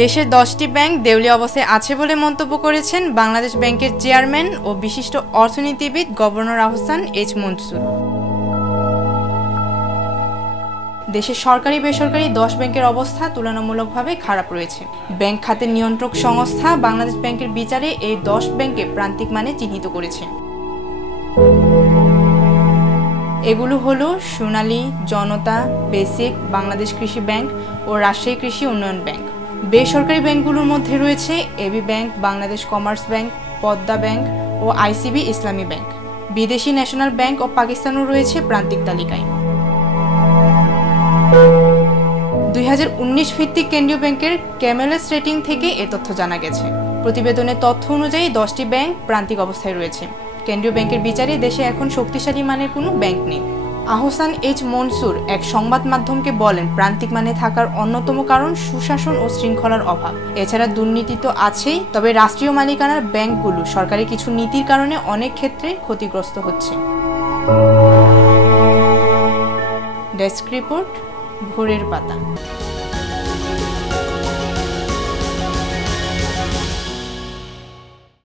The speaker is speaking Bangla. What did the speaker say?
দেশের 10টি ব্যাংক দেউলিয়া অবস্থায় আছে বলে মন্তব্য করেছেন বাংলাদেশ ব্যাংকের চেয়ারম্যান ও বিশিষ্ট অর্থনীতিবিদ গভর্নর আহসান এইচ মনসুর। দেশের সরকারি বেসরকারি 10 ব্যাংকের অবস্থা তুলনামূলকভাবে খারাপ রয়েছে। ব্যাংক খাতের নিয়ন্ত্রক সংস্থা বাংলাদেশ ব্যাংকের বিচারে এই 10 ব্যাংককে প্রান্তিক মানে চিহ্নিত করেছে। এগুলো হলো সোনালী, জনতা, বেসিক, বাংলাদেশ কৃষি ব্যাংক ও রাজশাহী কৃষি উন্নয়ন ব্যাংক। বেসরকারি ব্যাংকগুলোর মধ্যে রয়েছে AB bank, Bangladesh commerce bank, Padma bank ও আইসিবি ইসলামী ব্যাংক। বিদেশি ন্যাশনাল ব্যাংক ও পাকিস্তানও রয়েছে প্রান্তিক তালিকায়। 2019 ভিত্তিক কেন্দ্রীয় ব্যাংকের ক্যামেলস রেটিং থেকে এ তথ্য জানা গেছে। প্রতিবেদনের তথ্য অনুযায়ী 10টি ব্যাংক প্রান্তিক অবস্থায় রয়েছে। কেন্দ্রীয় ব্যাংকের বিচারে দেশে এখন শক্তিশালী মানের কোনো ব্যাংক নেই। আহসান এইচ মনসুর এক সংবাদ মাধ্যমকে বলেন, প্রান্তিক মানে থাকার অন্যতম কারণ সুশাসন ও শৃঙ্খলার অভাব। এছাড়া দুর্নীতি তো আছেই, তবে রাষ্ট্রীয় মালিকানার ব্যাংকগুলো সরকারি কিছু নীতির কারণে অনেক ক্ষেত্রে ক্ষতিগ্রস্ত হচ্ছে। ডেস্ক রিপোর্ট, ভোরের পাতা।